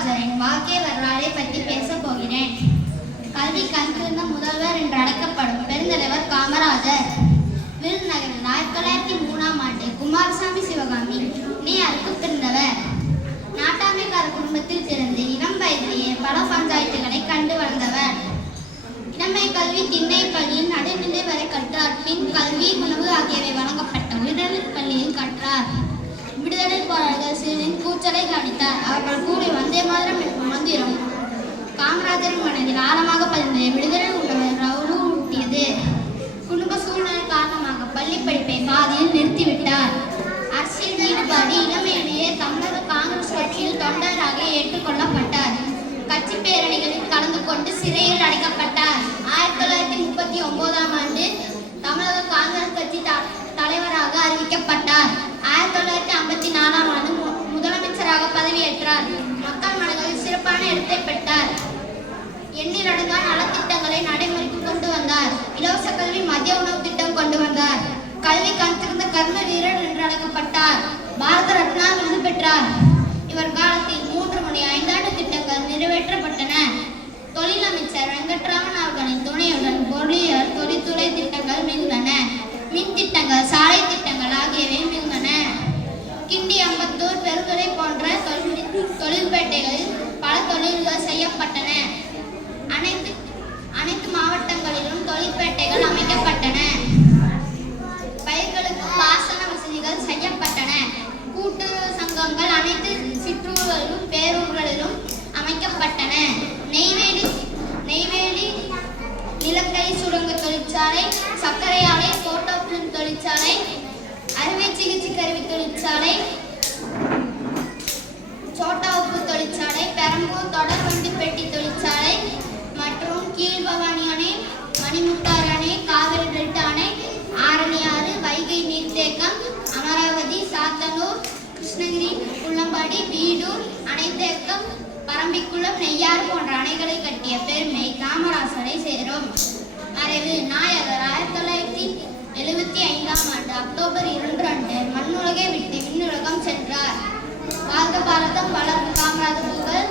காமராஜரின் வாழ்க்கை வரலாறை பற்றி பேசப் போகிறேன். கல்வி கண்திறந்த முதல்வர் என்று அழைக்கப்படும் பெருந்தலைவர் காமராஜர். விருதுநகரில் 1903ஆம் ஆண்டு குமாரசாமி சிவகாமி இணையாருக்கு பிறந்தவர். நாட்டாமைக்கார குடும்பத்தில் பிறந்து இளம் வயதிலேயே பல பஞ்சாயத்துகளை கண்டு வளர்ந்தவர். இளமை கல்வி திண்ணை பள்ளியில் நடுநிலை வரை கற்றார். பின் கல்வி, உணவு ஆகியவை வழங்கப்பட்ட உயர்நிலைப் பள்ளியில் கற்றார். விடுதலை போராளிகள் சிலரின் கூச்சலை கவனித்தார். அவர்கள் கூறி வந்தே மாதரம் என்ற மந்திரம் காமராஜரின் மனதில் ஆழமாக பதிந்தது. விடுதலை உணர்வு ஊட்டியது. குடும்ப சூழ்நிலை காரணமாக பள்ளி படிப்பை பாதியில் நிறுத்திவிட்டார். அரசியல் ஈடுபாடு இளமையிலேயே தமிழக காங்கிரஸ் கட்சியில் தொண்டராக ஏற்றுக்கொள்ளப்பட்டார். கட்சி பேரணிகளில் கலந்து கொண்டு சிறையில் அடைக்கப்பட்டார். 1939ஆம் ஆண்டு தமிழக காங்கிரஸ் கட்சி தலைவராக அறிவிக்கப்பட்டார். 1954ஆம் ஆண்டு முதலமைச்சராக பதவியேற்றார். மக்கள் மனங்களில் சிறப்பான இடத்தை பெற்றார். எண்ணிலடங்கா நலத்திட்டங்களை நடைமுறைக்கு கொண்டு வந்தார். இலவச கல்வி, மதிய உணவு திட்டம் கொண்டு வந்தார். கல்வி கண்திறந்த கர்ம வீரர் என்று அழைக்கப்பட்டார். பாரத ரத்னா விருது பெற்றார். இவர் காலத்தில் 3 மணி 5 ஆண்டு திட்டங்கள் நிறைவேற்றப்பட்டன. தொழில் அமைச்சர் வெங்கட்ராமன் அவர்களின் துணையுடன் பொருளியல், தொழில்துறை திட்டங்கள் மிகுந்தன. மின் திட்டங்கள், சாலை திட்டங்கள் ஆகியவை மிகுந்தன. கிண்டி, அம்பத்தூர், பெருந்துறை போன்ற தொழில்பேட்டைகளில் பல தொழில்கள் செய்யப்பட்டன. அனைத்து மாவட்டங்களிலும் தொழிற்பேட்டைகள் அமைக்கப்பட்டன. பயிர்களுக்கு பாசன வசதிகள் செய்யப்பட்டன. கூட்டுறவு சங்கங்கள் அனைத்து சிற்றூர்களிலும் பேரூர்களிலும் அமைக்கப்பட்டன. நெய்வேலி நிலக்கரி சுரங்க தொழிற்சாலை, சர்க்கரை ஆலை, போட்டோ பிலிம் தொழிற்சாலை, அறுவை சிகிச்சை கருவி தொழிற்சாலை, சோட்டா உப்பு தொழிற்சாலை, பெரம்பூர் தொடர்வண்டி பெட்டி தொழிற்சாலை மற்றும் கீழ்பவானி அணை, மணிமுத்தாறு அணை, காவிரி டெல்டா அணை, ஆரணி ஆறு, வைகை நீர்த்தேக்கம், அமராவதி, சாத்தனூர், கிருஷ்ணகிரி, புள்ளம்பாடி, வீடூர் அணைத்தேக்கம், பரம்பிக்குளம், நெய்யாறு போன்ற அணைகளை கட்டிய பெருமை காமராஜரை சேரும். மறைவு நாயகர் 1975ஆம் ஆண்டு அக்டோபர் 2 அன்று மண்ணுலகை விட்டு விண்ணுலகம் சென்றார். வாழ்க பாரதம், வளர்ந்த காமராஜர் புகழ்.